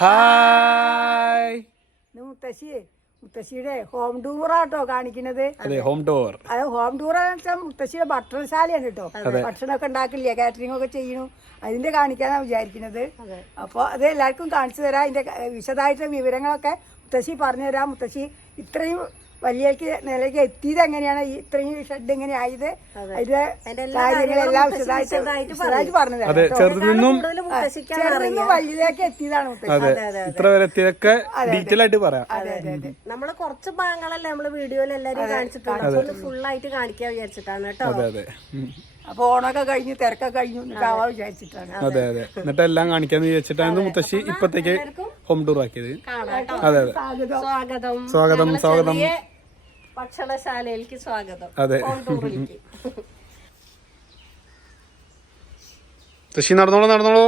Hi ഇത് മുത്തശ്ശി മുത്തശ്ശിയുടെ ഹോം ടൂറാട്ടോ കാണിക്കുന്നത്. അതെ ഹോം ടൂർ അത് ഹോം ടൂർ വെച്ചാൽ മുത്തശ്ശിയുടെ ഭക്ഷണശാലയാണ് കേട്ടോ. ഭക്ഷണമൊക്കെ ഉണ്ടാക്കില്ലേ കാറ്ററിംഗ് ഒക്കെ ചെയ്യണു അതിന്റെ കാണിക്കാനാണ് വിചാരിക്കുന്നത്. അപ്പോൾ അത് എല്ലാവർക്കും കാണിച്ചു തരാം. അതിന്റെ വിശദമായിട്ടുള്ള വിവരങ്ങളൊക്കെ മുത്തശ്ശി പറഞ്ഞു തരാം. മുത്തശ്ശി ഇത്രയും വലിയ നിലയ്ക്ക് എത്തിയത് എങ്ങനെയാണ്? ഈ ഇത്രയും ഷെഡ് എങ്ങനെ ആയത്? അതിന്റെ കാര്യങ്ങളെല്ലാം വിശദമായിട്ട് വിശദമായിട്ട് പറഞ്ഞു തരാം. അതെ ചെറുതിൽ നിന്നും ചെറുതിന്ന് വലിയതിലേക്ക് എത്തിയതാണ് അതെ ഇത്ര വരെ എത്തിയതൊക്കെ ഡീറ്റെയിൽ ആയിട്ട് പറയാം. നമ്മൾ കുറച്ച് ഭാഗങ്ങളല്ലേ നമ്മൾ വീഡിയോയിൽ എല്ലാരും കാണിച്ചിട്ടുണ്ട് ഫുൾ ആയിട്ട് കാണിക്കാൻ വിചാരിച്ചിട്ടാണ് കേട്ടോ. അതെ അതെ. അപ്പൊ ഓണൊക്കെ കഴിഞ്ഞ് തിരക്കൊക്കെ കഴിഞ്ഞു എന്നിട്ടാവാ വിചാരിച്ചിട്ടാണ്. അതെ. അതെ എന്നിട്ട് എല്ലാം കാണിക്കാന്ന് വിചാരിച്ചിട്ടാണ് മുത്തശ്ശി ഇപ്പത്തേക്ക് ഹോം ടൂർ ആക്കിയത്. അതെ അതെ. സ്വാഗതം. സ്വാഗതം. സ്വാഗതം ഭക്ഷണശാലയിലേക്ക് സ്വാഗതം. അതെ. മുത്തശ്ശി നടന്നോളൂ നടന്നോളൂ.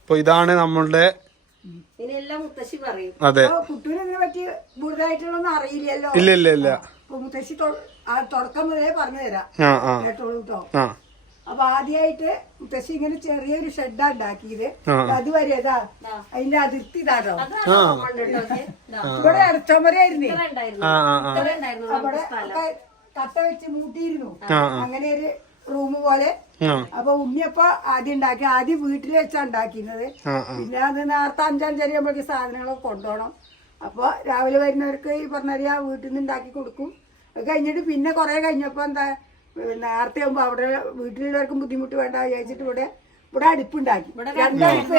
അപ്പൊ ഇതാണ് നമ്മളുടെ ഇതിനെല്ലാം മുത്തശ്ശി പറയും. അതെ. ഇല്ല ഇല്ല ഇല്ല മുത്തശ്ശി തുടക്കം മുതലേ പറഞ്ഞു തരാം കേട്ടോളൂ കേട്ടോ അപ്പൊ ആദ്യമായിട്ട് മുത്തശ്ശി ഇങ്ങനെ ചെറിയൊരു ഷെഡാ ഉണ്ടാക്കിയത്. അതുവരെ ഇതാ അതിന്റെ അതിർത്തി ആ. ഇവിടെ അടച്ചമരയായിരുന്നേ. ഉണ്ടായിരുന്നു. ആ ആ ആ. ഉണ്ടായിരുന്നു അവിടെ കട്ട വെച്ച് മൂട്ടിയിരുന്നു. അങ്ങനെ ഒരു റൂം പോലെ. അപ്പൊ ഉണ്ണിയപ്പ ആദ്യം ഉണ്ടാക്കി. ആദ്യം വീട്ടിൽ വെച്ചാ ഉണ്ടാക്കിയിരുന്നത്. പിന്നെ അത് നേരത്തെ അഞ്ചഞ്ചര ആകുമ്പോഴേക്ക് സാധനങ്ങളൊക്കെ കൊണ്ടുപോകണം. അപ്പൊ രാവിലെ വരുന്നവർക്ക് ഈ പറഞ്ഞ ആ വീട്ടിൽ നിന്ന് ഉണ്ടാക്കി കൊടുക്കും. അത് കഴിഞ്ഞിട്ട് പിന്നെ കൊറേ കഴിഞ്ഞപ്പോ എന്താ നേരത്തെ ആകുമ്പോൾ അവിടെ വീട്ടിലുള്ളവർക്കും ബുദ്ധിമുട്ട് വേണ്ട വിചാരിച്ചിട്ട് ഇവിടെ ഇവിടെ അടുപ്പുണ്ടാക്കി. രണ്ടടുപ്പ്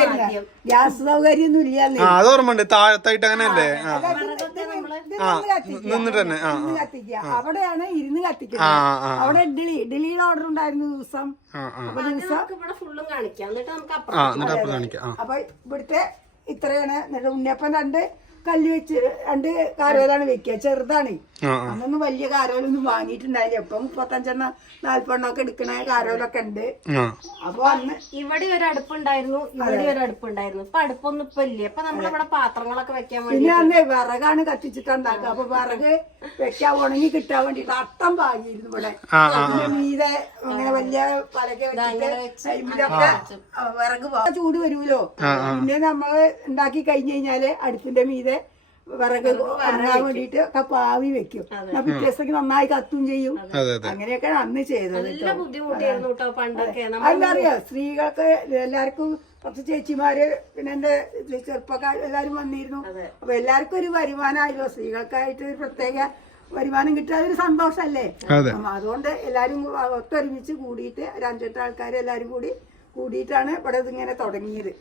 ഗ്യാസ് സൗകര്യം ഒന്നും ഇല്ലാന്ന് ആ അത് ഓർമ്മയുണ്ട്. താഴത്തായിട്ട് അങ്ങനെ അല്ലേ ആ. നിന്നിട്ട് തന്നെ. ഇരുന്ന് കത്തിക്കുക. അവിടെയാണ് ഇരുന്ന് ആ കത്തിക്കുന്നത് അവിടെ ഇഡ്ഡലി ഇഡ്ഡലിയുടെ ഓർഡർ ഉണ്ടായിരുന്നു ദിവസം. അപ്പൊ ദിവസം നമുക്ക് ഇവിടെ ഫുള്ളും കാണിക്കാം. എന്നിട്ട് നമുക്ക് അപ്പുറം അപ്പോൾ അപ്പൊ ഇവിടുത്തെ ഇത്രയാണ്. എന്നിട്ട് ഉണ്ണിയപ്പം രണ്ട് കല്ല് വെച്ച് രണ്ട് കാരോലാണ് വെക്കുക. ചെറുതാണ്. അന്നൊന്നും വലിയ കാരോലൊന്നും വാങ്ങിയിട്ടുണ്ടായില്ല. ഇപ്പം മുപ്പത്തഞ്ചെണ്ണ നാല്പെണ്ണ ഒക്കെ എടുക്കണ കാരോലൊക്കെ ഉണ്ട്. അപ്പൊ അന്ന് ഇവിടെ ഒരു അടുപ്പുണ്ടായിരുന്നു. ഇവിടെ ഒരു അടുപ്പുണ്ടായിരുന്നു. ഇപ്പൊ അടുപ്പൊന്നും ഇപ്പൊ ഇല്ല. ഇപ്പൊ നമ്മളിവിടെ പാത്രങ്ങളൊക്കെ വെക്കാൻ വേണ്ടി അന്ന് വിറകാണ് കത്തിച്ചിട്ട് ഉണ്ടാക്കുക. അപ്പൊ വിറക് വെക്കാൻ ഉണങ്ങി കിട്ടാൻ വേണ്ടിട്ട് അട്ടം പാകിയിരുന്നു ഇവിടെ. മീതെ അങ്ങനെ വലിയ പലകൊക്കെ വിറക് ചൂട് വരുമല്ലോ. പിന്നെ നമ്മൾ ഉണ്ടാക്കി കഴിഞ്ഞു കഴിഞ്ഞാൽ അടുപ്പിന്റെ മീതെ വിറക് ഉണങ്ങാൻ വേണ്ടിട്ട് കപ്പ ആവി വെക്കും. പിറ്റേസൊക്കെ നന്നായി കത്തും ചെയ്യും. അതെ. അതെ അങ്ങനെയൊക്കെയാണ് അന്ന് ചെയ്തത് നല്ല ബുദ്ധിമുട്ടായിരുന്നു കേട്ടോ പണ്ടൊക്കെ. നമ്മ- അതെന്താ അറിയോ സ്ത്രീകൾക്ക് എല്ലാവർക്കും കുറച്ച് ചേച്ചിമാര് പിന്നെ എന്റെ ചെറുപ്പക്കാർ എല്ലാരും വന്നിരുന്നു. അപ്പൊ എല്ലാവർക്കും ഒരു വരുമാനമായല്ലോ സ്ത്രീകൾക്കായിട്ട് ഒരു പ്രത്യേക വരുമാനം കിട്ടിയ അതൊരു സന്തോഷല്ലേ അതെ. അതുകൊണ്ട് എല്ലാരും ഒത്തൊരുമിച്ച് കൂടിയിട്ട് ഒരു അഞ്ചെട്ട് ആൾക്കാർ എല്ലാരും കൂടി കൂടിയിട്ടാണ് ഇവിടെ ഇങ്ങനെ തുടങ്ങിയത്.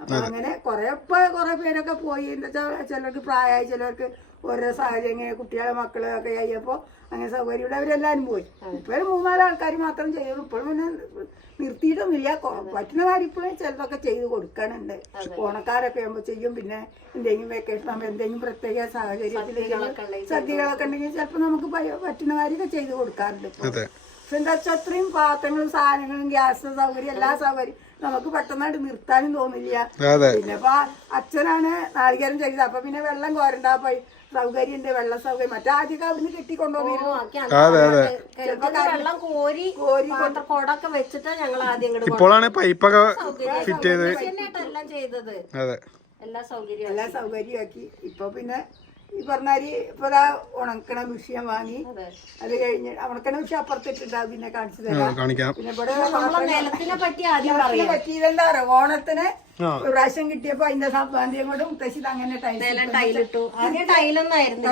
അപ്പൊ അങ്ങനെ കുറെ ഇപ്പൊ കുറെ പേരൊക്കെ പോയി. എന്താ വെച്ചാൽ ചിലർക്ക് പ്രായമായി ചിലർക്ക് ഓരോ സാഹചര്യം ഇങ്ങനെ കുട്ടികളെ മക്കളെ ഒക്കെ ആയപ്പോ അങ്ങനെ സൗകര്യം അവരെല്ലാരും പോയി ഇപ്പോഴും മൂന്നാൽ ആൾക്കാർ മാത്രം ചെയ്യുള്ളൂ. ഇപ്പോഴും പിന്നെ നിർത്തിയിട്ടൊന്നുമില്ല. പറ്റുന്ന കാര്യം ഇപ്പോഴും ചിലതൊക്കെ ചെയ്ത് കൊടുക്കാനുണ്ട്. ഓണക്കാരൊക്കെ ആകുമ്പോൾ ചെയ്യും. പിന്നെ എന്തെങ്കിലും വെക്കേഷൻ ആകുമ്പോൾ എന്തെങ്കിലും പ്രത്യേക സാഹചര്യത്തിൽ സദ്യകളൊക്കെ ഉണ്ടെങ്കിൽ ചിലപ്പോൾ നമുക്ക് പറ്റുന്ന കാര്യമൊക്കെ ചെയ്ത് കൊടുക്കാറുണ്ട് എന്താ വെച്ചാൽ അത്രയും പാത്രങ്ങളും സാധനങ്ങളും ഗ്യാസ് സൗകര്യം എല്ലാ സൗകര്യം നമുക്ക് പെട്ടെന്നായിട്ട് നിർത്താനും തോന്നില്ല. അതെ. പിന്നെ അപ്പൊ അച്ഛനാണ് നാളികേരം ചെയ്തത്. അപ്പൊ പിന്നെ വെള്ളം കോരണ്ട പോയി. സൗകര്യം ഉണ്ട് വെള്ള സൗകര്യം. മറ്റേ ആദ്യമൊക്കെ അവിടുന്ന് കെട്ടിക്കൊണ്ടുവന്നിരുന്നു. അതെ അതെ. വെള്ളം കോരി പാത്ര കോടൊക്കെ വെച്ചിട്ട് ഞങ്ങൾ ആദ്യം ഇങ്ങോട്ട് ഇപ്പോഴാണ് പൈപ്പൊക്കെ ഫിറ്റ് ചെയ്ത് ചെയ്തത്. അതെ. എല്ലാ സൗകര്യം എല്ലാ സൗകര്യമാക്കി. ഇപ്പൊ പിന്നെ ഈ പറഞ്ഞാൽ ഇപ്പൊ ഉണക്കണ വിഷയം വാങ്ങി. അത്. കഴിഞ്ഞ് ഉണക്കണ വിഷയം അപ്പുറത്തിട്ടുണ്ടാവും പിന്നെ കാണിച്ചു തരാം. കാണിക്കാം. പിന്നെ ഇവിടെ പറ്റിയതെന്താ പറയുക ഓണത്തിന്. പ്രാവശ്യം കിട്ടിയപ്പോ അതിന്റെ സംബന്ധിയും കൊണ്ട് മുത്തശ്ശി അങ്ങനെ ടൈലിട്ടു ടൈലൊന്നായിരുന്നു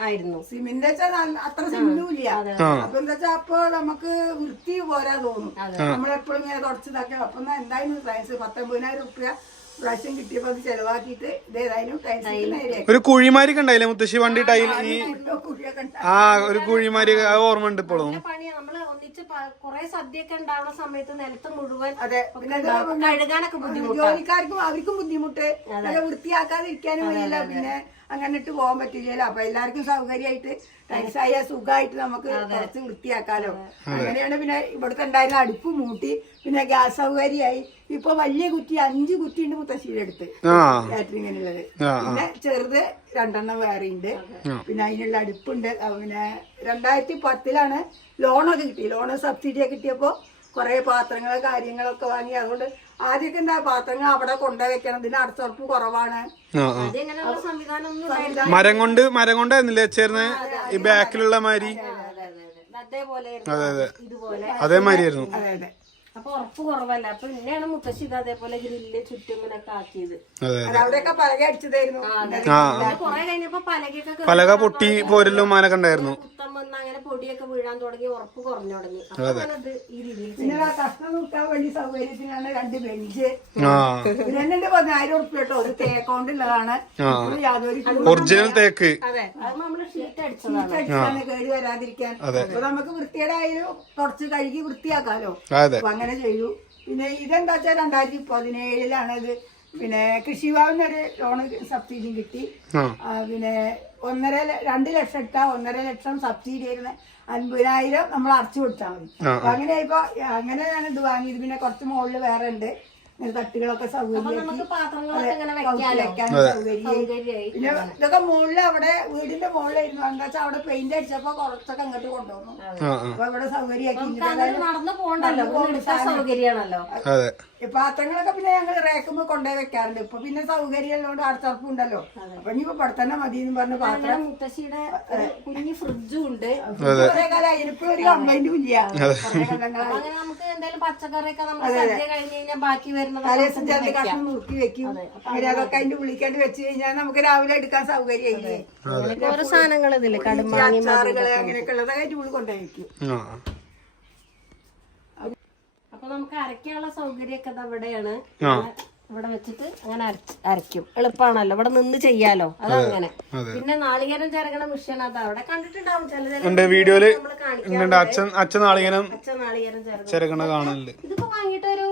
ടൈലൊന്നും സിമെന്റ് വെച്ചാൽ അത്ര സിമെന്റും ഇല്ല. അപ്പൊ എന്താ വെച്ചാ അപ്പൊ നമുക്ക് വൃത്തി പോരാ തോന്നും നമ്മളെപ്പോഴും ഇങ്ങനെ തുടച്ചതാക്കി. അപ്പൊ എന്തായാലും ടൈൽസ് പത്തൊമ്പതിനായിരം റുപ്യ പ്രാവശ്യം കിട്ടിയപ്പോ അത് ചെലവാക്കിയിട്ട് ഇതേതായാലും ടൈൽസ് നേരെ. ഒരു കുഴിമാരി കണ്ടായില്ലേ മുത്തശ്ശി? വണ്ടി ടൈൽ ഈ കുഴിയൊക്കെ. ആ ഒരു കുഴിമാരി ഓർമ്മ ഉണ്ട് ഇപ്പോഴും നല്ല പണിയാ നമ്മൾ ഒന്നിച്ച് പ- കുറെ സദ്യയൊക്കെ ഉണ്ടാവുന്ന സമയത്ത് നിലത്ത് മുഴുവൻ അതെ പിന്നെ ഇത് കഴുകാനൊക്കെ ബുദ്ധിമുട്ട് ജോലിക്കാർക്കും അവർക്കും ബുദ്ധിമുട്ട്. നല്ല വൃത്തിയാക്കാതിരിക്കാനും വയ്യല്ല. പിന്നെ അങ്ങനെ ഇട്ട് പോകാൻ പറ്റില്ലല്ലോ. അപ്പൊ എല്ലാവർക്കും സൗകര്യമായിട്ട് ടൈസായ ആയ സുഖമായിട്ട് നമുക്ക് കുറച്ച് വൃത്തിയാക്കാലോ. അങ്ങനെയാണ് പിന്നെ ഇവിടുത്തെ ഉണ്ടായിരുന്ന അടുപ്പ് മൂട്ടി. പിന്നെ ഗ്യാസ് സൗകര്യമായി. ഇപ്പൊ വലിയ കുറ്റി അഞ്ച് കുറ്റി ഉണ്ട് മുത്തശ്ശിയുടെ അടുത്ത് കാറ്ററിങ്ങിനുള്ളത്. പിന്നെ ചെറുത് രണ്ടെണ്ണം വേറെ ഉണ്ട് പിന്നെ അതിനുള്ള അടുപ്പുണ്ട്. പിന്നെ രണ്ടായിരത്തി പത്തിലാണ് ലോണൊക്കെ കിട്ടി. ലോണ് സബ്സിഡി ഒക്കെ കിട്ടിയപ്പോ കുറെ പാത്രങ്ങൾ കാര്യങ്ങളൊക്കെ വാങ്ങി. അതുകൊണ്ട് ആദ്യമൊക്കെ എന്താ പാത്രങ്ങൾ അവിടെ കൊണ്ടുപോയി വെക്കണം. ഇതിന് അടച്ചുറപ്പ് കുറവാണ്. മരം കൊണ്ട് മരം കൊണ്ടായിരുന്നില്ലേ ചേർന്ന് ഈ ബാക്കിലുള്ള മാതിരി? അതെ അതെ അതെ. അതേപോലെ അതെ അതെ. ഇതുപോലെ അതേമാതിരിയായിരുന്നു. അതെ അതെ. അപ്പൊ ഉറപ്പ് കുറവല്ല. അപ്പൊ പിന്നെയാണ് മുത്തശ്ശി ഇത് അതേപോലെ ഗ്രില്ല് ചുറ്റും ഇങ്ങനെ ആക്കിയത്. അതെ അവിടെയൊക്കെ പലക അടിച്ചതായിരുന്നു. കൊറേ കഴിഞ്ഞപ്പോ പലകയൊക്കെ പലക പൊട്ടി പോരലും മാനൊക്കെ ഉണ്ടായിരുന്നു. കുത്തം വന്ന് അങ്ങനെ പൊടിയൊക്കെ വീഴാൻ തുടങ്ങി ഉറപ്പ് കുറഞ്ഞു തുടങ്ങി. അപ്പൊ ഈ രീതിയിൽ കഷ്ണം നോക്കാൻ വേണ്ടി സൗകര്യത്തിനാണ് രണ്ട് ബെഞ്ച്. എന്നെ പതിനായിരം ഉറുപ്പ്യ കേട്ടോ. ഒരു തേക്കൗണ്ടുള്ളതാണ് ഒറിജിനൽ തേക്ക്. അതെ. അത് നമ്മൾ ഷീറ്റ് അടിച്ചതാണ്. കേടി വരാതിരിക്കാൻ. അപ്പൊ നമുക്ക് വൃത്തിയേടായാലും കുറച്ച് കഴുകി വൃത്തിയാക്കാലോ. അപ്പൊ അങ്ങനെ ചെയ്തു. പിന്നെ ഇതെന്താ വെച്ചാൽ രണ്ടായിരത്തി പതിനേഴിലാണ് ഇത്. പിന്നെ കൃഷിഭവൻ ഒരു ലോണ് സബ്സിഡി കിട്ടി പിന്നെ ഒന്നര രണ്ട് ലക്ഷം ഇട്ടാ ഒന്നര ലക്ഷം സബ്സിഡി ആയിരുന്ന. അൻപതിനായിരം നമ്മൾ അടച്ചു കൊടുത്താൽ മതി. അങ്ങനെ ഇപ്പൊ അങ്ങനെ ഞാൻ ഇത് വാങ്ങിയത്. പിന്നെ കുറച്ച് മുകളിൽ വേറെ ഉണ്ട്. തട്ടുകളൊക്കെ പിന്നെ ഇതൊക്കെ മുകളിൽ അവിടെ വീടിന്റെ മുകളിലായിരുന്നു എന്താ വെച്ചാൽ അവിടെ പെയിന്റ് അടിച്ചപ്പോ കുറച്ചൊക്കെ അങ്ങോട്ട് കൊണ്ടുവന്നു. അപ്പൊ ഇവിടെ സൗകര്യമാക്കി. നടന്നു പോകണ്ടല്ലോ. സൗകര്യമാണല്ലോ. പാത്രങ്ങളൊക്കെ പിന്നെ ഞങ്ങൾ റേക്കുമ്പോ കൊണ്ടുപോയി വെക്കാറുണ്ട്. ഇപ്പൊ പിന്നെ സൗകര്യം ഉള്ളതുകൊണ്ട് അടച്ചുറപ്പുണ്ടല്ലോ അപ്പൊ ഇനിയിപ്പോ ഇവിടെ തന്നെ മതി എന്ന് പറഞ്ഞ പാത്രം മുത്തശ്ശിയുടെ കുഞ്ഞു ഫ്രിഡ്ജും ഉണ്ട്. കുറെ കാലം ഇനിയിപ്പോ ഒരു കംപ്ലൈന്റും ഇല്ല. അങ്ങനെ നമുക്ക് എന്തെങ്കിലും പച്ചക്കറിയൊക്കെ കഴിഞ്ഞ് നുറുക്കി വെക്കും. അതൊക്കെ അതിന്റെ ഉള്ളിക്കാണ്ട് വെച്ച് കഴിഞ്ഞാൽ നമുക്ക് രാവിലെ എടുക്കാൻ സൗകര്യമായില്ലേ അങ്ങനെയൊക്കെ ഓരോ സാധനങ്ങൾ ഇതിൽ അങ്ങനെയൊക്കെ ഉള്ളതൊക്കെ അതിന്റെ ഉള്ളിൽ കൊണ്ടുപോയി വെക്കും അപ്പൊ നമുക്ക് അരയ്ക്കാനുള്ള സൗകര്യമൊക്കെ ഇവിടെയാണ്. ഇവിടെ വെച്ചിട്ട് അങ്ങനെ അരച്ച് അരയ്ക്കും. എളുപ്പമാണല്ലോ ഇവിടെ നിന്ന് ചെയ്യാലോ. അതങ്ങനെ. പിന്നെ നാളികേരം ചേർക്കണ മെഷീൻ അത്. അവിടെ കണ്ടിട്ടുണ്ടാവും ചില വീഡിയോയിൽ അച്ഛൻ അച്ഛൻ നാളികേരം ചേർക്കണം കാണലുണ്ട്. ഇതിപ്പോ വാങ്ങിയിട്ട് ഒരു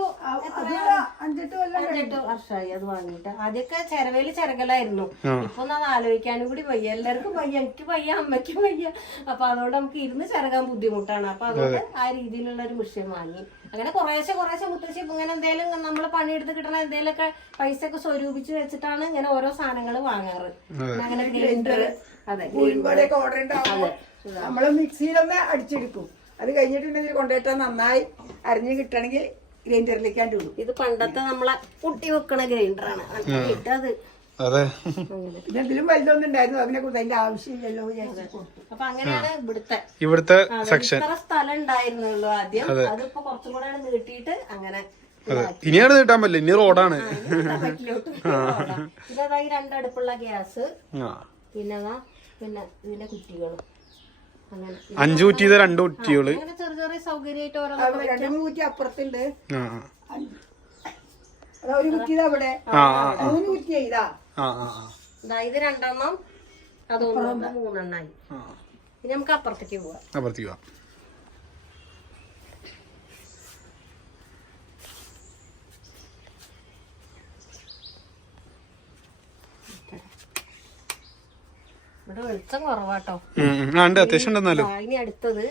അഞ്ചെട്ട് വർഷമായി അത് വാങ്ങിയിട്ട്. ആദ്യമൊക്കെ ചിരവയിൽ ചിരകലായിരുന്നു. ഇപ്പൊ അത് ആലോചിക്കാനും കൂടി വയ്യ. എല്ലാവർക്കും വയ്യ. എനിക്ക് വയ്യ. അമ്മയ്ക്കും വയ്യ. അപ്പൊ അതുകൊണ്ട് നമുക്ക് ഇരുന്ന് ചിരകാൻ ബുദ്ധിമുട്ടാണ്. അപ്പൊ അതുകൊണ്ട് ആ രീതിയിലുള്ള ഒരു മെഷീൻ വാങ്ങി. അങ്ങനെ കുറേശ്ശെ കുറേശ്ശെ മുത്തശ്ശി ഇങ്ങനെ എന്തേലും നമ്മൾ പണിയെടുത്ത് കിട്ടണ എന്തേലൊക്കെ പൈസ ഒക്കെ സ്വരൂപിച്ച് വെച്ചിട്ടാണ് ഇങ്ങനെ ഓരോ സാധനങ്ങൾ വാങ്ങാറ്. അങ്ങനെ ഗ്രൈൻഡർ അതെ ഓർഡർ നമ്മൾ മിക്സിയിലൊന്ന് അടിച്ചെടുക്കും. അത് കഴിഞ്ഞിട്ടുണ്ടെങ്കിൽ കൊണ്ടുപോയിട്ടാ നന്നായി അരിഞ്ഞ് കിട്ടണമെങ്കിൽ ഗ്രൈൻഡറിലേക്കാണ്ട് ഇത് പണ്ടത്തെ നമ്മളെ കുട്ടി വെക്കണ ഗ്രൈൻഡറാണ്. ഇട്ടത് അതെ. അങ്ങനെ പിന്നെ ഇതിലും വലുതൊന്നും ഉണ്ടായിരുന്നു അതിനെ കുറിച്ച് അതിന്റെ ആവശ്യമില്ലല്ലോ വിചാരിച്ചു കൊടുത്തു അപ്പൊ അങ്ങനെയാണ് ഇവിടുത്തെ. ഇവിടുത്തെ സെക്ഷൻ ഇത്ര സ്ഥലം ഉണ്ടായിരുന്നുള്ളൂ ആദ്യം. അതിപ്പോ കുറച്ചും കൂടെ നീട്ടിയിട്ട് അങ്ങനെ അതെ. ഇനിയാണ് നീട്ടാൻ പറ്റില്ല. ഇനി റോഡാണ്. ഇതാ ഈ രണ്ടടുപ്പുള്ള ഗ്യാസ്. പിന്നെ പിന്നെ ഇതിന്റെ അഞ്ചു കുറ്റിയത് രണ്ടു കുറ്റികൾ. അങ്ങനെ ചെറിയ ചെറിയ സൗകര്യമായിട്ട് ഓരോ അവിടെ രണ്ടു മൂന്ന് കുറ്റി അപ്പുറത്തുണ്ട്. ആ. ഒരു കുറ്റി ഇതാ അവിടെ മൂന്ന് കുറ്റിയാ ഇതാ. ഇതാ രണ്ടെണ്ണം അതൊന്നും മൂന്നെണ്ണായി. ആ. ഇനി നമുക്ക് അപ്പുറത്തേക്ക് പോവാം. അപ്പുറത്തേക്ക് പോവാം. ഉണ്ട്. അത്യാവശ്യം ഉണ്ടെന്നാലും ഇനി അടുത്തത്.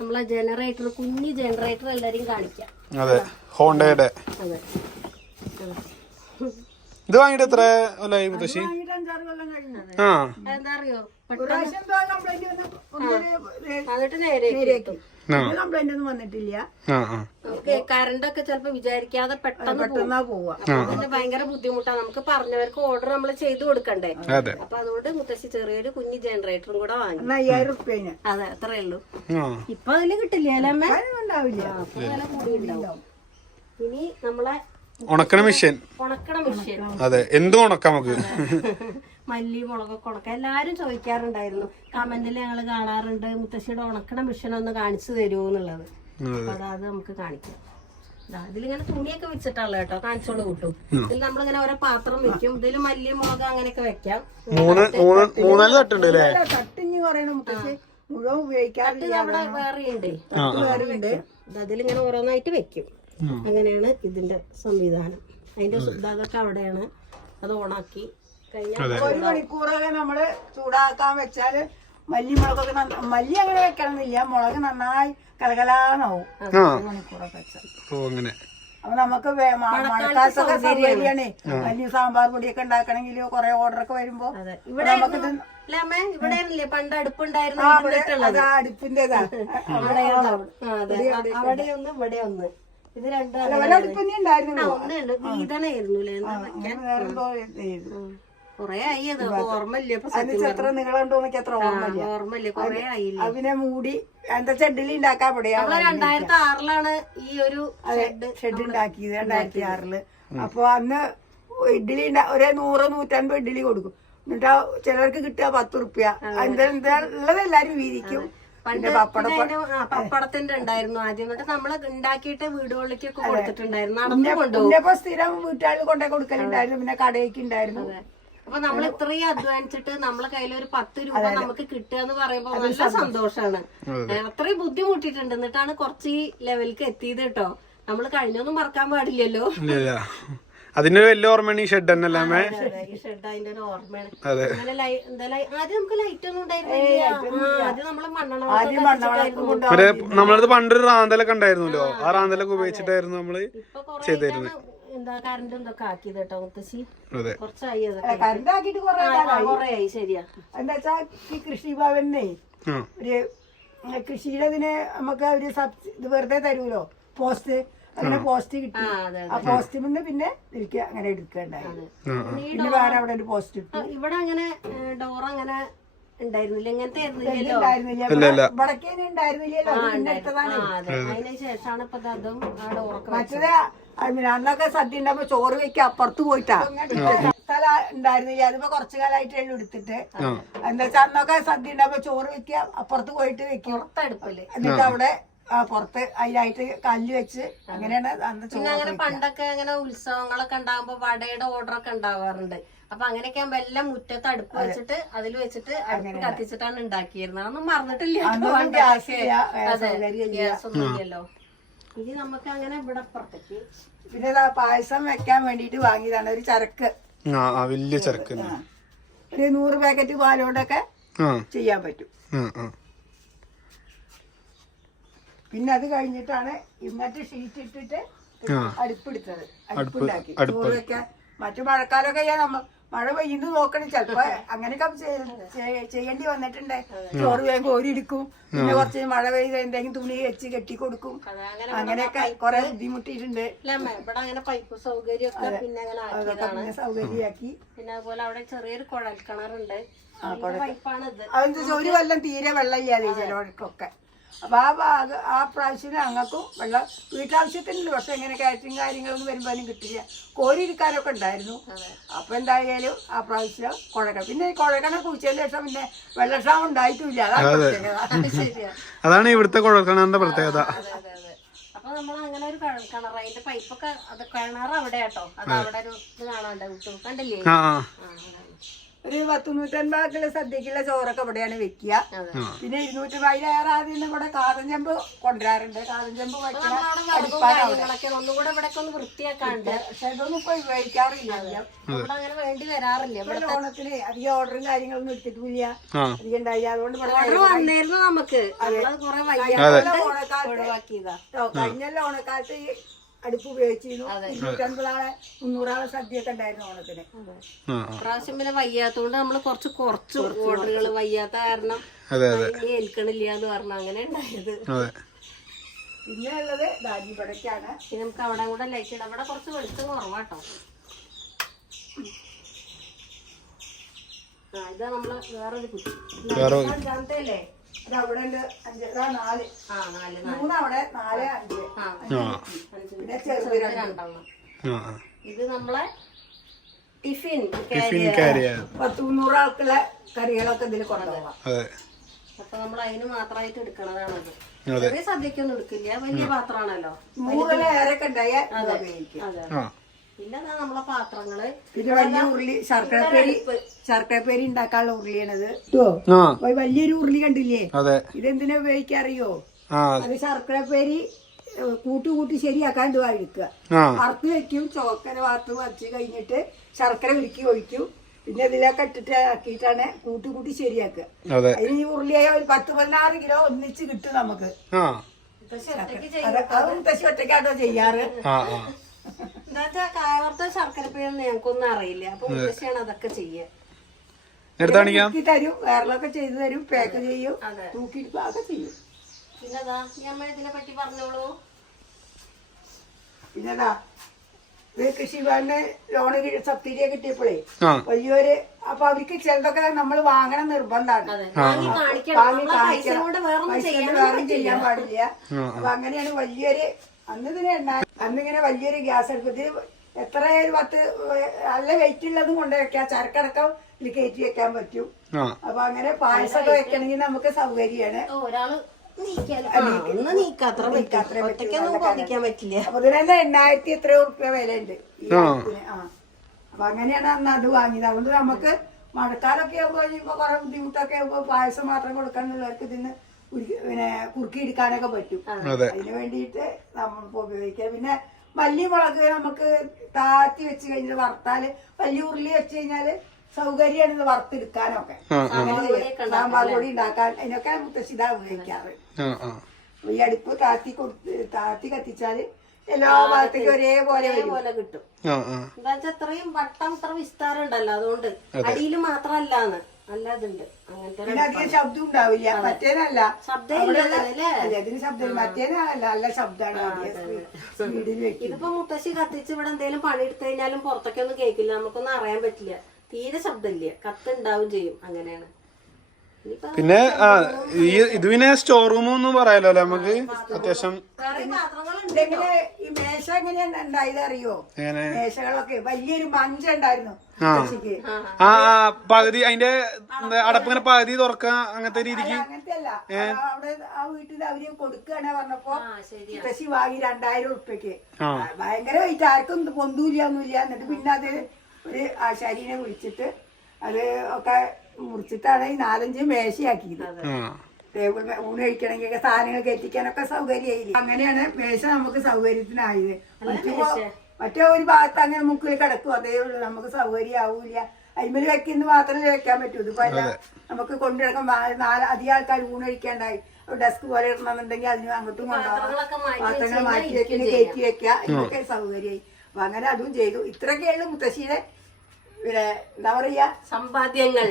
നമ്മളെ ജനറേറ്റർ കുഞ്ഞു ജനറേറ്റർ എല്ലാരും കാണിക്കാം. അതെ. ഹോണ്ടയുടെ. അതെ. അതെ. ഇത് വാങ്ങിട്ട് എത്ര കൊല്ലായി മുത്തശ്ശി? വാങ്ങിയിട്ട് അഞ്ചാറ് കൊല്ലം കഴിഞ്ഞു ആ. അറിയോ? കംപ്ലൈന്റ് ഒന്നും വന്നിട്ടില്ല. കറണ്ട് ഒക്കെ ചിലപ്പോ വിചാരിക്കാതെ പെട്ടെന്ന് പെട്ടെന്നാ പോവാ അതിന്റെ ഭയങ്കര ബുദ്ധിമുട്ടാണ്. നമുക്ക് പറഞ്ഞവർക്ക് ഓർഡർ നമ്മൾ ചെയ്തു കൊടുക്കണ്ടേ? അതെ. അപ്പൊ അതുകൊണ്ട് മുത്തശ്ശി ചെറിയൊരു കുഞ്ഞു ജനറേറ്ററും കൂടെ വാങ്ങി. അയ്യായിരം റുപ്യ അതെ അത്രേ ഉള്ളൂ. ആ. ഇപ്പൊ അതിൽ കിട്ടില്ല അല്ലേ അമ്മേ? അതിനും ഇനി നമ്മളെ ഉണക്കണ മെഷീൻ ഉണക്കണ മെഷീൻ അതെ എന്തും ഉണക്കാം നമുക്ക്. മല്ലി മുളകൊക്കെ ഉണക്ക. എല്ലാരും ചോദിക്കാറുണ്ടായിരുന്നു. കമന്റിൽ ഞങ്ങൾ കാണാറുണ്ട് മുത്തശ്ശിയുടെ ഉണക്കണ മെഷീൻ ഒന്ന് കാണിച്ചു തരുമോ എന്നുള്ളത്. അപ്പൊ അത് നമുക്ക് കാണിക്കാം. ഇതിലിങ്ങനെ തുണിയൊക്കെ വെച്ചിട്ടുള്ള കേട്ടോ കാണിച്ചോണ്ട് കൂട്ടും. ഇതിൽ നമ്മളിങ്ങനെ ഓരോ പാത്രം വെക്കും. ഇതിൽ മല്ലി മുളക് അങ്ങനെയൊക്കെ വെക്കാം. മൂന്ന് മൂന്ന് മൂന്നാൽ തട്ടുണ്ട് തട്ടിഞ്ഞ് പറയണ മുത്തശ്ശി. മുഴുവൻ ഉപയോഗിക്കാറില്ല. ഇത് അവിടെ വേറെ ഉണ്ട് വേറുണ്ട് അതിലിങ്ങനെ ഓരോന്നായിട്ട് വെക്കും. അങ്ങനെയാണ് ഇതിന്റെ സംവിധാനം അതിന്റെ സു- അവിടെയാണ് അത് ഓണാക്കി കഴിഞ്ഞാൽ ഒരു മണിക്കൂറൊക്കെ നമ്മൾ ചൂടാക്കാൻ വെച്ചാൽ മല്ലി മുളകൊക്കെ മല്ലി അങ്ങനെ വെക്കണമെന്നില്ല മുളക് നന്നായി കലകലാന്നാവും ഒരു മണിക്കൂറൊക്കെ വെച്ചാൽ ഓ അങ്ങനെ അപ്പൊ നമുക്ക് മഴക്കാലത്തൊക്കെ സൗകര്യമാണ് വലിയ സാമ്പാർ പൊടിയൊക്കെ ഉണ്ടാക്കണമെങ്കിൽ കുറെ ഓർഡർ ഒക്കെ വരുമ്പോ ഇവിടെ നമുക്ക് ഇവിടെ പണ്ട് അടുപ്പുണ്ടായിരുന്നു ആ, അവിടെ ആ അടുപ്പിന്റേതാ അവിടെയാണ് അവിടെ. ആ, അവിടെ ഒന്ന് ഇവിടെ ഒന്ന് ഇത്. കൊറേ ആയി അത്. ഓർമ്മയില്ല എത്ര എത്ര ഓർമ്മയില്ല. ഓർമ്മയില്ല? കൊറേ ആയില്ല? അതിനെ മൂടി എന്താ ചെഡിൽ ഉണ്ടാക്കാൻ നമ്മൾ രണ്ടായിരത്തി ആറിലാണ് ഈ ഒരു ഷെഡ് ഉണ്ടാക്കിയത് രണ്ടായിരത്തി ആറിൽ അപ്പൊ അന്ന് ഇഡ്ഡലി ഒരേ നൂറ് നൂറ്റൻപത് ഇഡ്ഡലി കൊടുക്കും. എന്നിട്ട് ചിലർക്ക് കിട്ടുക പത്ത് റുപ്യ എന്താ ഉള്ളത് എല്ലാരും വീതിക്കും. പപ്പടം പപ്പടത്തിന്റെ ഉണ്ടായിരുന്നു ആദ്യം. എന്നിട്ട് നമ്മൾ ഉണ്ടാക്കിയിട്ട് വീടുകളിലേക്കൊക്കെ കൊടുത്തിട്ടുണ്ടായിരുന്നു. നടന്നു കൊണ്ടുപോകും. സ്ഥിരം വീട്ടുകാർ കൊണ്ടേ കൊടുക്കലുണ്ടായിരുന്നു. പിന്നെ കടയിലേക്ക് ഉണ്ടായിരുന്നു. അപ്പൊ നമ്മൾ ഇത്രയും അധ്വാനിച്ചിട്ട് നമ്മളെ കയ്യിൽ ഒരു പത്ത് രൂപ നമുക്ക് കിട്ടുക എന്ന് പറയുമ്പോ നല്ല സന്തോഷാണ്. അത്രയും ബുദ്ധിമുട്ടിയിട്ടുണ്ട്. എന്നിട്ടാണ് കുറച്ച് ഈ ലെവലിലേക്ക് എത്തിയത് കേട്ടോ. നമ്മൾ കഴിഞ്ഞൊന്നും മറക്കാൻ പാടില്ലല്ലോ. ഇല്ല ഇല്ല. അതിന്റെ ഒരു വലിയ ഓർമ്മയാണ് ഈ ഷെഡ് തന്നെ അല്ലാമേ അതെ, ഈ ഷെഡ് അതിന്റെ ഒരു ഓർമ്മയാണ്. അതെ. ലൈ- എന്താ ലൈ- ആദ്യം നമുക്ക് ലൈറ്റ് ഒന്നും ഉണ്ടായിരുന്നില്ല. ആ, ആദ്യം നമ്മൾ മണ്ണെണ്ണ ആദ്യം മണ്ണവളക്കും കൊണ്ട് മറ്റേ നമ്മളത് പണ്ടൊരു റാന്തലൊക്കെ ഉണ്ടായിരുന്നല്ലോ. ആ റാന്തലൊക്കെ ഉപയോഗിച്ചിട്ടായിരുന്നു നമ്മൾ ഇപ്പൊ കൊറേ എന്താ കറണ്ട് ഇതൊക്കെ ആക്കിയത് കേട്ടോ മുത്തശ്ശി. അതെ. കുറച്ചായി അതൊക്കെ. കറണ്ട് ആക്കിയിട്ട് കുറെ കൊറേ ആയി ശരിയാ. എന്താ ഈ കൃഷി ഭവനെ ആ. ഒരു കൃഷിയുടെ ഇതിന് നമുക്ക് ഒരു സബ്സിഡി ഇത് വെറുതെ തരൂലോ? പോസ്റ്റ് അങ്ങനെ പോസ്റ്റ് കിട്ടി. ആ പോസ്റ്റിൽ നിന്ന് പിന്നെ എനിക്ക് അങ്ങനെ എടുക്കണ്ടായിരുന്നു. പിന്നെ വേറെ അവിടെ ഒരു പോസ്റ്റ് ഇട്ടു ഇവിടെ അങ്ങനെ ഡോർ അങ്ങനെ ഉണ്ടായിരുന്നില്ല. ഇങ്ങനത്തെ ആയിരുന്നില്ലല്ലോ ഉണ്ടായിരുന്നില്ലല്ലോ ഇപ്പൊ അതും ആ ഡോറൊക്കെ മറ്റേത് അന്നൊക്കെ സദ്യ ഉണ്ടാകുമ്പോ ചോറ് വെക്ക അപ്പുറത്ത് പോയിട്ടാ. സ്ഥല ഉണ്ടായിരുന്നില്ല അതിപ്പോ കുറച്ചു കാലമായിട്ടേ എടുത്തിട്ട്. എന്താ വെച്ചാ അന്നൊക്കെ സദ്യ ഉണ്ടാകുമ്പോ ചോറ് വെക്ക അപ്പുറത്ത് പോയിട്ട് വെക്കും. എന്നിട്ട് അവിടെ പുറത്ത് അതിലായിട്ട് കല്ല് വെച്ച് അങ്ങനെയാണ് അന്ന് പിന്നെ അങ്ങനെ പണ്ടൊക്കെ അങ്ങനെ ഉത്സവങ്ങളൊക്കെ ഉണ്ടാകുമ്പോ വടയുടെ ഓർഡർ ഒക്കെ ഉണ്ടാവാറുണ്ട്. അപ്പൊ അങ്ങനെയൊക്കെ ആകുമ്പോ എല്ലാം മുറ്റത്ത് അടുപ്പ് വെച്ചിട്ട് അതിൽ വെച്ചിട്ട് അടുപ്പ് കത്തിച്ചിട്ടാണ് ഉണ്ടാക്കിയിരുന്നത്. അതൊന്നും മറന്നിട്ടില്ല ഇനി നമുക്ക് അങ്ങനെ ഇവിടെ പുറത്തേക്ക് പിന്നെ പായസം വെക്കാൻ വേണ്ടിട്ട് വാങ്ങിയതാണ് ഒരു ചരക്ക്. വലിയ ചരക്ക്. ഒരു നൂറ് പാക്കറ്റ് പാലോടൊക്കെ ചെയ്യാൻ പറ്റും. പിന്നെ അത് കഴിഞ്ഞിട്ടാണ് ഇന്നത്തെ ഷീറ്റ് ഇട്ടിട്ട് അടുപ്പെടുത്തത്. അടുപ്പുണ്ടാക്കി. അടുപ്പ്. ചോറ് വെക്കാൻ. മറ്റു മഴക്കാലൊക്കെ ചെയ്യാൻ നമ്മ മഴ പെയ്യുന്നത് നോക്കണം. ചിലപ്പോ അങ്ങനെയൊക്കെ ചെയ്യ- ചെയ്യ- ചെയ്യേണ്ടി വന്നിട്ടുണ്ട്. ചോറ് വേഗം കോരി എടുക്കും പിന്നെ കുറച്ച് മഴ പെയ്ത് എന്തെങ്കിലും തുണി വെച്ച് കെട്ടി കൊടുക്കും. അങ്ങനെ അങ്ങനെയൊക്കെ കുറെ ബുദ്ധിമുട്ടിയിട്ടുണ്ട്. അല്ലേ അമ്മേ? ഇവിടെ അങ്ങനെ പൈപ്പ് സൗകര്യമൊക്കെ പിന്നെ അങ്ങനെ അതൊക്കെ പിന്നെ സൗകര്യമാക്കി. പിന്നെ അതുപോലെ അവിടെ ചെറിയൊരു കുഴൽ കിണറുണ്ട്. അതെന്താ ഒരു വെള്ളം തീരെ വെള്ളം ഇല്ലാതെ ചിലവർക്കൊക്കെ അപ്പൊ ആ അത് ആ പ്രാവശ്യം ഞങ്ങൾക്കും വെള്ളം വീട്ടാവശ്യത്തിനുണ്ട് പക്ഷെ ഇങ്ങനെ കാറ്ററിങ് കാര്യങ്ങളൊന്നും വരുമ്പോഴും കിട്ടില്ല. കോരിയിരിക്കാനൊക്കെ ഉണ്ടായിരുന്നു. അപ്പോൾ എന്തായാലും ആ പ്രാവശ്യം കുഴക്കണം പിന്നെ ഈ കുഴക്കണ കുഴിച്ചതിന് ശേഷം പിന്നെ വെള്ളക്ഷാമം ഉണ്ടായിട്ടില്ല. അതാണ് ഇവിടുത്തെ കുഴൽക്കിണറിന്റെ പ്രത്യേകത. അപ്പൊ നമ്മൾ അങ്ങനെ ഒരു കിണ- കിണർ അതിന്റെ പൈപ്പൊക്കെ അത് കിണർ അവിടെ കേട്ടോ അത്. അവിടെ ഒരു ഇത് കാണാണ്ട് കണ്ടില്ലേ. ഒരു പത്ത് നൂറ്റൻപതുള്ള സദ്യക്കുള്ള ചോറൊക്കെ ഇവിടെയാണ് വെക്കുക. പിന്നെ ഇരുന്നൂറ്റി പതിനേറെ ആദ്യം ഇവിടെ കാതൻ ചെമ്പ് കൊണ്ടുവരാറുണ്ട്. കാതൻ ചെമ്പ് വയ്ക്കണ നമ്മുടെ ഒന്നും കൂടെ ഇവിടെ ഒന്ന് വൃത്തിയാക്കാണ്ട്. പക്ഷെ ഇതൊന്നും ഇപ്പൊ ഉപയോഗിക്കാറില്ല. വേണ്ടി വരാറില്ല. ഇവിടെ ഓണത്തിന് അധികം ഓർഡറും കാര്യങ്ങളൊന്നും എടുത്തിട്ടില്ല. അധികം ഉണ്ടായില്ല. അതുകൊണ്ട് ഇവിടെ ഓർഡർ വന്നിരുന്നു നമുക്ക്. ഓണക്കാലത്ത് കഴിഞ്ഞ ഓണക്കാലത്ത് ഈ അടുപ്പ് ഉപയോഗിച്ചിരുന്നു. ഇരുന്നൂറ്റമ്പതാളെ മുന്നൂറാളെ സദ്യയൊക്കെ ഉണ്ടായിരുന്നു ഓണത്തിന്. പ്രാവശ്യം പിന്നെ വയ്യാത്തോണ്ട് നമ്മൾ കുറച്ച് കുറച്ച് ഓർഡറുകൾ വയ്യാത്ത കാരണം ഏൽക്കണില്ല എന്ന് പറഞ്ഞു അങ്ങനെ ഉണ്ടായത്. പിന്നെ ഉള്ളത് ദാജിപടയ്ക്കാണ് പിന്നെ നമുക്ക് അവിടെ കൂടെ ലൈറ്റ് ഇടാം. അവിടെ കുറച്ച് വെളിച്ചം കുറവാട്ടോ. ആ ഇതാ നമ്മൾ വേറൊരു കുട്ടി വേറെ അഞ്ചാമത്തെ അല്ലേ അത് അവിടെ ഉണ്ട് അഞ്ച്. ഇതാ നാല്. ആ നാല് നാല്. മൂന്ന് അവിടെ നാല് അഞ്ച്. ആ ആ. അഞ്ച് പിന്നെ ചെറുത് രണ്ടെണ്ണം. ആ ആ. ഇത് നമ്മളെ ടിഫിൻ ടിഫിൻ ക്യാരി പത്ത് മുന്നൂറ് ആൾക്കുള്ള കറികളൊക്കെ ഇതിൽ കൊണ്ടുപോകാം അതെ. അപ്പൊ നമ്മൾ അതിന് മാത്രമായിട്ട് എടുക്കണതാണത്. അതെ. ചെറിയ സദ്യക്കൊന്നും എടുക്കില്ല. വലിയ പാത്രമാണല്ലോ. നൂറിലേറെയൊക്കെ ഉണ്ടായാൽ ഇത് ഉപയോഗിക്കും. അതെ. ആ. പിന്നെ നമ്മളെ പാത്രങ്ങൾ? പിന്നെ വലിയ ഉരുളി ശർക്കരപ്പേരി ശർക്കരപ്പേരി ഉണ്ടാക്കാനുള്ള ഉരുളിയാണത്. വലിയൊരു ഉരുളി കണ്ടില്ലേ? ഇതെന്തിനാ ഉപയോഗിക്കാറിയോ? ആ. അത് ശർക്കരപ്പേരി കൂട്ടുകൂട്ടി കൂട്ടി കൂട്ടി ശരിയാക്കാൻ എടുക്കുക ആ. വറുത്ത് വെക്കും ചോക്കര വറുത്ത് വറച്ച് കഴിഞ്ഞിട്ട് ശർക്കര ഉരുക്കി ഒഴിക്കും. പിന്നെ ഇതിലൊക്കെ ഇട്ടിട്ട് ആക്കിയിട്ടാണ് കൂട്ടുകൂട്ടി കൂട്ടി ശരിയാക്കുക. അതെ. അതിന് ഈ ഉരുളിയായ ഒരു പത്ത് പതിനാറ് കിലോ ഒന്നിച്ച് കിട്ടും നമുക്ക്. ആ. മുത്തശ്ശി ഒറ്റയ്ക്കാട്ടോ ചെയ്യാറ്. ആ ആ. എന്താ വെച്ചാ കായവർത്ത ഞങ്ങൾക്കൊന്നും അറിയില്ല. അപ്പൊ മുത്തശ്ശിയാണ് അതൊക്കെ ചെയ്യുക. എടുത്ത് കാണിക്കാം. തരും വേറെയൊക്കെ ചെയ്തു തരും പാക്ക് ചെയ്യും അതെ. തൂക്കി ഒക്കെ ചെയ്യും. പിന്നെതാ ഈ അമ്മ ഇതിനെ പറ്റി പറഞ്ഞോളൂ. പിന്നെതാ ഇത് കൃഷിഭവന് ലോണ് സബ്സിഡി കിട്ടിയപ്പോഴേ വലിയൊരു അപ്പൊ അവർക്ക് ചിലതൊക്കെ നമ്മൾ വാങ്ങണം നിർബന്ധമാണ്. അതെ. വാങ്ങി കാണിക്കണം. പൈസ കൊണ്ട് വേറൊന്നും ചെയ്യാൻ പാടില്ല. അപ്പൊ അങ്ങനെയാണ് വലിയൊരു അന്ന് ഇതിന് എണ്ണ അന്നിങ്ങനെ വലിയൊരു ഗ്യാസ് അടുപ്പത്തിൽ എത്ര ഒരു പത്ത് നല്ല വെയിറ്റ് ഉള്ളതും കൊണ്ട് വെക്കാം. ചരക്കടക്കം ഇതിൽ കയറ്റി വെക്കാൻ പറ്റും. അപ്പൊ അങ്ങനെ പായസമൊക്കെ വെക്കണമെങ്കിൽ നമുക്ക് സൗകര്യമാണ്. അപ്പൊ എണ്ണായിരത്തി എത്ര ഉറുപ്പ്യ വില ഉണ്ട് ആ. അപ്പൊ അങ്ങനെയാണ് അന്ന് അത് വാങ്ങിയത്. അതുകൊണ്ട് നമുക്ക് മഴക്കാലൊക്കെ ആകുമ്പോൾ കുറെ ബുദ്ധിമുട്ടൊക്കെ ആകുമ്പോൾ പായസം മാത്രം കൊടുക്കാനുള്ളവർക്ക് ഇതിന് പിന്നെ കുറുക്കി എടുക്കാനൊക്കെ പറ്റും. അതെ. അതിന് വേണ്ടിയിട്ട് നമ്മളിപ്പോ ഉപയോഗിക്കാം പിന്നെ മല്ലി മുളക് നമുക്ക് താത്തി വെച്ച് കഴിഞ്ഞാൽ വറുത്താൽ വലിയ ഉരുളി വെച്ച് കഴിഞ്ഞാൽ സൗകര്യമാണ് ഇത് വറുത്തെടുക്കാനൊക്കെ. സാമ്പാർ പൊടി ഉണ്ടാക്കാൻ അതിനൊക്കെ മുത്തശ്ശിത ഇതാ ഉപയോഗിക്കാറ്. ആ ആ. ഈ അടുപ്പ് താത്തി കൊടുത്ത് താത്തി കത്തിച്ചാൽ എല്ലാ ഭാഗത്തേക്കും ഒരേപോലെ വരും. പോലെ കിട്ടും. എന്താ വെച്ചാൽ അത്രയും വട്ടം അത്ര വിസ്താരം ഉണ്ടല്ലോ അതുകൊണ്ട് അടിയിൽ മാത്രല്ലാന്ന് അല്ലാതുണ്ട്. അങ്ങനത്തെ ഒരു പിന്നെ അധികം ശബ്ദം ഉണ്ടാവില്ല. മറ്റേനല്ല ശബ്ദം അല്ലേ ഇതിന് ശബ്ദം മറ്റേനല്ല നല്ല ശബ്ദമാണ് സ്പീഡിൽ വെക്കും ഇതിപ്പോ മുത്തശ്ശി കത്തിച്ച് ഇവിടെ എന്തെങ്കിലും പണിയെടുത്തു കഴിഞ്ഞാലും പുറത്തൊക്കെയൊന്നും കേൾക്കില്ല. നമുക്കൊന്നും അറിയാൻ പറ്റില്ല. തീരെ ശബ്ദമില്ല. കത്ത് ഉണ്ടാവും ചെയ്യും. അങ്ങനെയാണ്. പിന്നെ ആ ഈ ഇത് പിന്നെ സ്റ്റോർ റൂം ഒന്നും പറയാലോ അല്ലേ നമുക്ക്? അത്യാവശ്യം ഈ മേശ എങ്ങനെയാണ് ഉണ്ടായത് അറിയോ? എങ്ങനെ? മേശകളൊക്കെ വലിയൊരു മഞ്ച ഉണ്ടായിരുന്നു ആ. പകുതി അതിന്റെ അടപ്പിങ്ങനെ അടപ്പ് ഇങ്ങനെ പകുതി തുറക്ക അങ്ങനത്തെ രീതിക്ക്? വീട്ടിൽ അവർ കൊടുക്കുകയാണ് പറഞ്ഞപ്പോ ശരി വാങ്ങി രണ്ടായിരം ഉറുപ്പ്യക്ക്. ഭയങ്കര വെയിറ്റ് ആർക്കും പൊന്തൂല്ല ഒന്നുമില്ല എന്നിട്ട് പിന്നെ അത് ഒരു ആശാരിനെ വിളിച്ചിട്ട് അത് ഒക്കെ മുറിച്ചിട്ടാണ് ഈ നാലഞ്ച് മേശയാക്കിയത്. ടേബിൾ മേ- ഊണ് കഴിക്കണമെങ്കിൽ സാധനങ്ങൾ കയറ്റിക്കാനൊക്കെ സൗകര്യമായി അങ്ങനെയാണ് മേശ നമുക്ക് സൗകര്യത്തിനായത്. മറ്റേ ഒരു ഭാഗത്ത് അങ്ങനെ മുക്കിൽ കിടക്കും. അതേ ഉള്ളൂ. നമുക്ക് സൗകര്യം ആവൂല അയിമൽ വെക്കുന്ന മാത്രമേ വെക്കാൻ പറ്റൂ. ഇതിപ്പോ അല്ല നമുക്ക് കൊണ്ടുനടക്കാൻ നാല് അധികം ആൾക്കാർ ഊണ് കഴിക്കാണ്ടായി. ഡെസ്ക് പോലെ ഇടണമെന്നുണ്ടെങ്കിൽ അതിന് അങ്ങോട്ടും കൊണ്ടുപോകാം പാത്രങ്ങൾ മാറ്റി വെക്കുന്ന കയറ്റി വെക്കുക. ഇതൊക്കെ സൗകര്യമായി. അപ്പൊ അങ്ങനെ അതും ചെയ്തു. ഇത്രയൊക്കെയുള്ളൂ മുത്തശ്ശിയുടെ പിന്നെ എന്താ പറയാ? സമ്പാദ്യങ്ങൾ.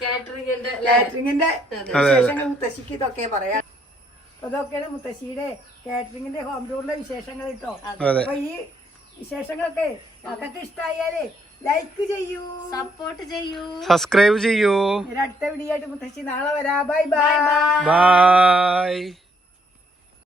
കാറ്ററിംഗിന്റെ കാറ്ററിംഗിന്റെ വിശേഷങ്ങൾ മുത്തശ്ശിക്ക് ഇതൊക്കെ പറയാം. അപ്പൊ ഇതൊക്കെയാണ് മുത്തശ്ശിയുടെ കാറ്ററിംഗിന്റെ ഹോം ടൂറിന്റെ വിശേഷങ്ങൾ കേട്ടോ. അപ്പൊ ഈ വിശേഷങ്ങളൊക്കെ മക്കൾക്ക് ഇഷ്ടമായാലേ ലൈക്ക് ചെയ്യൂ. സപ്പോർട്ട് ചെയ്യൂ. സബ്സ്ക്രൈബ് ചെയ്യൂ. അടുത്ത വീഡിയോ ആയിട്ട് മുത്തശ്ശി നാളെ വരാ. Bye bye bye